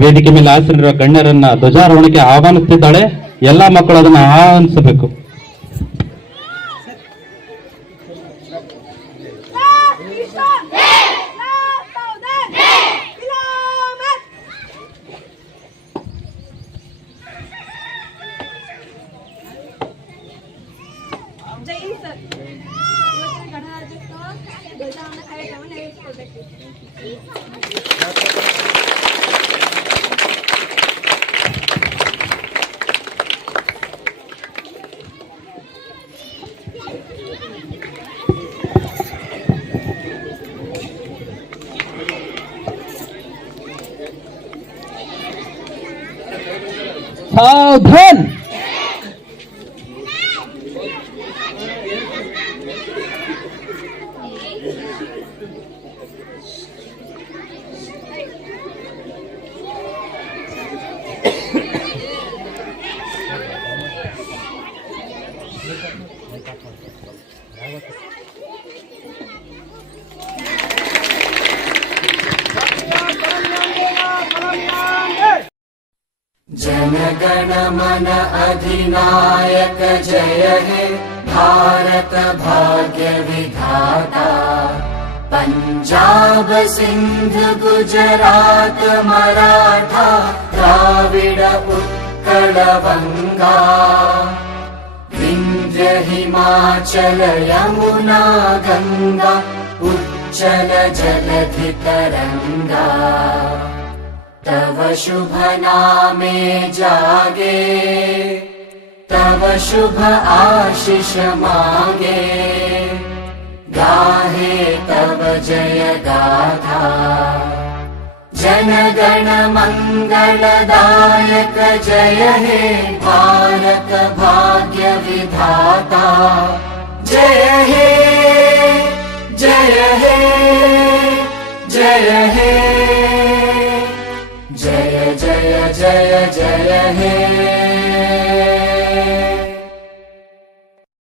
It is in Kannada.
ವೇದಿಕೆ ಮೇಲೆ ಹಾಸನಿರುವ ಗಣ್ಯರನ್ನ ಧ್ವಜಾರೋಹಣಕ್ಕೆ ಆಹ್ವಾನಿಸುತ್ತಿದ್ದಾಳೆ. ಎಲ್ಲಾ ಮಕ್ಕಳು ಅದನ್ನು ಆಹ್ವಾನಿಸಬೇಕು. सावधान. जनगण मन अधिनायक जय हे भारत भाग्य विधाता। पंजाब सिंध गुजरात मराठा द्राविड उत्कल बंगा। विंध्य हिमाचल यमुना गंगा उच्चल जलधि तरंगा। तव शुभ नामे जागे तव शुभ आशीष मांगे। गाहे तव जय गाथा जनगण मंगलदायक जय हे भारत भाग्य विधाता। जय हे जय हे जय हे जय जय जय जय हे।